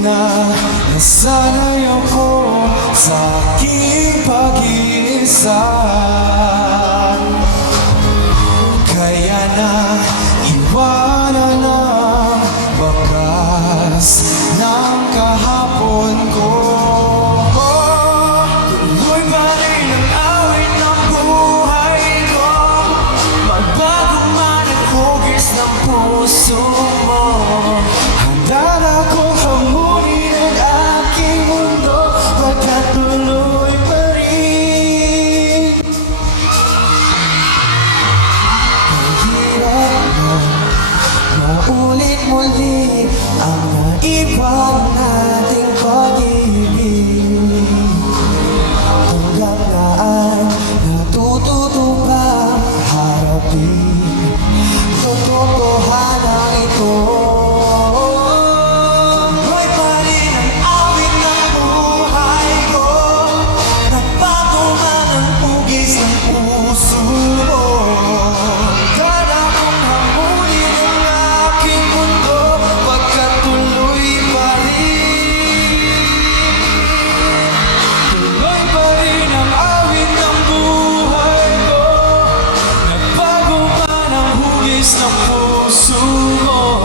na nasanay ako sa aking pag-iisa. Kaya na iwanan ang bakas ng kahapon ko. Tuloy pa rin ang awit ng buhay ko, magbago man ang hugis ng puso mo. Handa na akong hamunin ang aking mundo, pagkatuloy pa rin. Mahirap na maulit muli ang naiwan nating pag-ibig. Hanggang naan natututo pang harapin totohanan ito. Tuloy pa rin ang awit ng buhay ko, nagbago man ang hugis ng puso mo. Kaya kong hamunin ang aking mundo, pagkatuloy pa rin. Tuloy pa rin ang awit ng buhay ko, nagbago man ang hugis ng puso mo.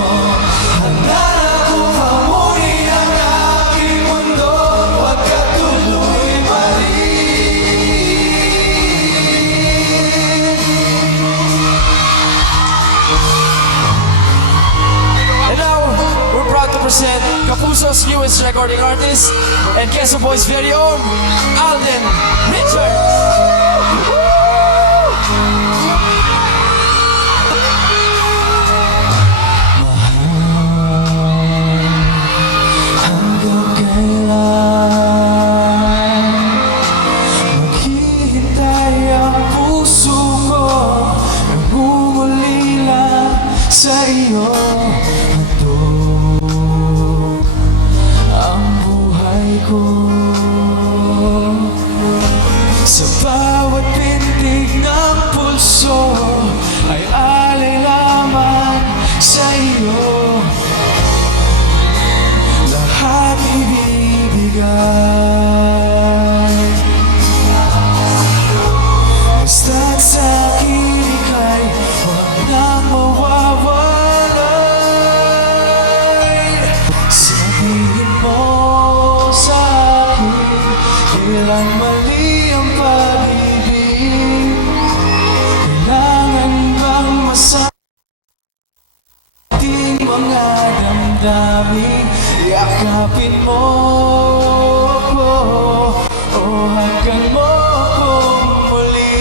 Handa na akong hamunin ang aking mundo, pagkatuloy pa rin. And now, we're proud to present Kapuso's newest recording artist and Quezon Boys' very own, Alden Richards. Hanggang kailan maghihintay ang puso ko, nangungulila sa iyo. Handog ang buhay ko, sa bawat pintig ng pulso ay alay lamang sa iyo. Lahat ibibigay, basta't sa akin ika'y huwag nang mawawalay. Sabihin mo sa akin, kailan mali ang pag-ibig? Kailangan bang ating mga damdamin? Yakapin mo ako o hagkan mo akong muli.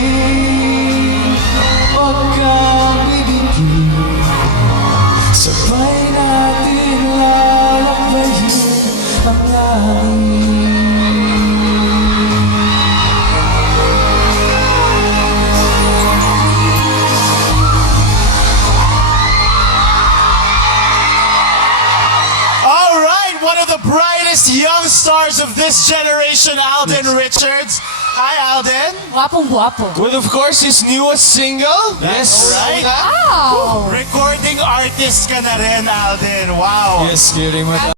Huwag kang bibigyan, sabay natin lalakbayin ang langit. All right, one of the brightest young stars of this generation, Alden Richards. Hi, Alden. Gwapong-gwapo. With, of course, his newest single. That's right. Wow! Recording artist ka na rin, Alden. Wow. Yes, kidding.